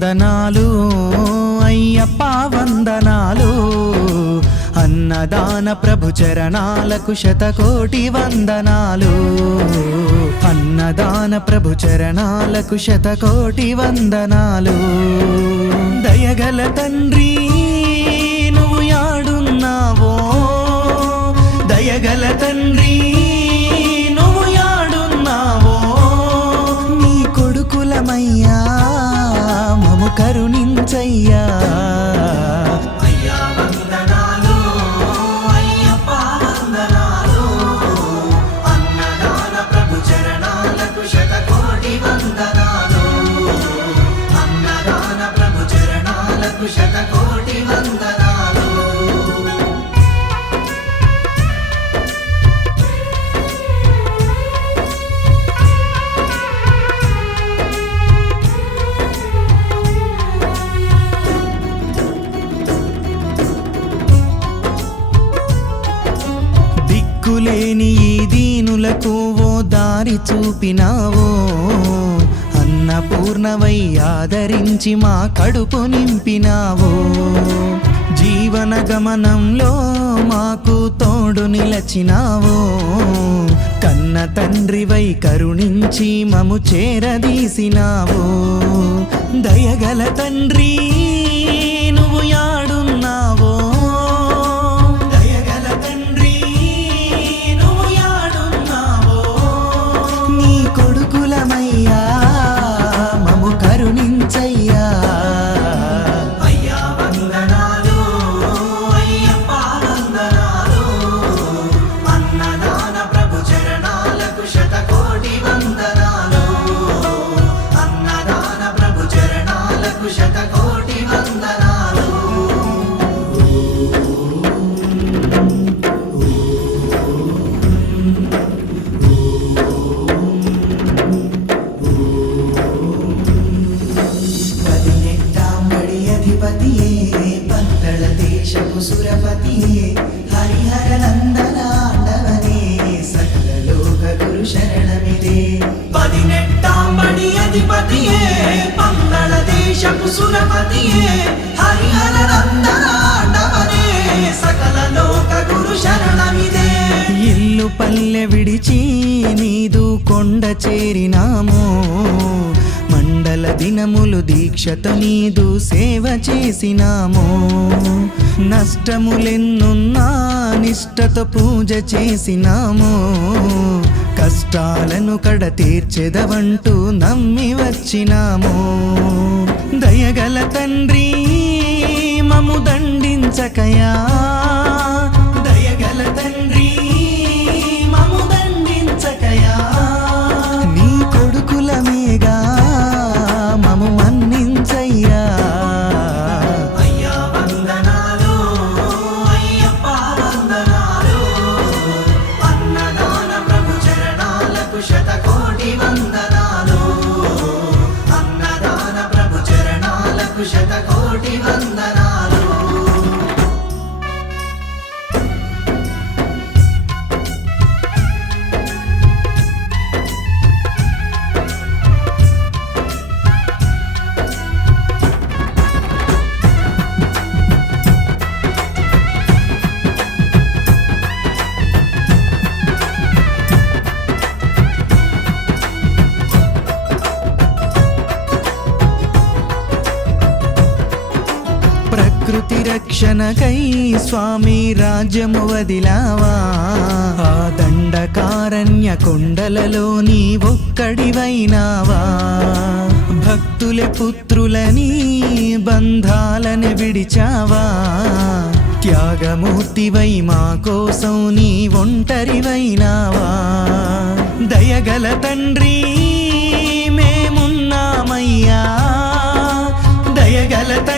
వందనాలు అయ్యప్ప వందనాలు, అన్నదాన ప్రభు చరణాలకు శతకోటి వందనాలు, అన్నదాన ప్రభు చరణాలకు శతకోటి వందనాలు. దయగల తండ్రి నువ్వు యాడున్నావో, దయగల తండ్రి నువ్వు యాడున్నావో, నీ కొడుకులమయ్యా మము కరుణించయ్యా. శతకోటి వందనాలు. దిక్కులేని ఈ దీనులకు ఓ దారి చూపినావో, అన్నపూర్ణవై ఆదరించి మా కడుపు నింపినావో, జీవన గమనంలో మాకు తోడు నిలచినావో, కన్న తండ్రివై కరుణించి మము చేరదీసినావో. దయగల తండ్రి నువ్వు యాడున్నావో, దయగల తండ్రి నువ్వు యాడున్నావో, నీ కొడుకులమయ్యా మము కరుణించయ్యా. అయ్యా వందనాలు అయ్యప్ప వందనాలు, అన్నదాన ప్రభు చరణాలకు శతకోటి వందనాలు, అన్నదాన ప్రభు చరణాలకు శతకోటి వందనాలు. అధిపతియే పంతళ దేశపు సురపతియే, హరిహర నందనాండవనే సకల లోక గురు శరణమిదే. 18 అధిపతియే పంతళ దేశపు సురపతియే, హరిహర నందనాండవనే సకల లోక గురు శరణమిదే. ఇల్లు పల్లె విడిచి నీదు కొండ చేరినాము, మండల దినములు దీక్షతో నీదు సేవ చేసినాము, నష్టములెన్నున్నా నిష్టతో పూజ చేసినాము, కష్టాలను కడ తీర్చెదవంటూ నమ్మి వచ్చినాము. దయగల తండ్రి మము దండించకయా, దయగల తండ్రి మము దండించకయా, నీ కొడుకులమేగా మము మన్నించయ్యా. అయ్యా వందనాలు అయ్యప్ప వందనాలు, అన్నదాన ప్రభు చరణాలకు శతకోటి వందనాలు, అన్నదాన ప్రభు చరణాలకు శతకోటి వందనాలు. ప్రకృతి రక్షణకై స్వామి రాజ్యము వదిలావా, ఆ దండకారణ్య కొండలలో నీ ఒక్కడివైనావా, భక్తుల పుత్రులని బంధాలను విడిచావా, త్యాగమూర్తివై మా కోసం నీ ఒంటరివైనావా. దయగల తండ్రి మేమున్నామయ్యా, దయగల తండ్రి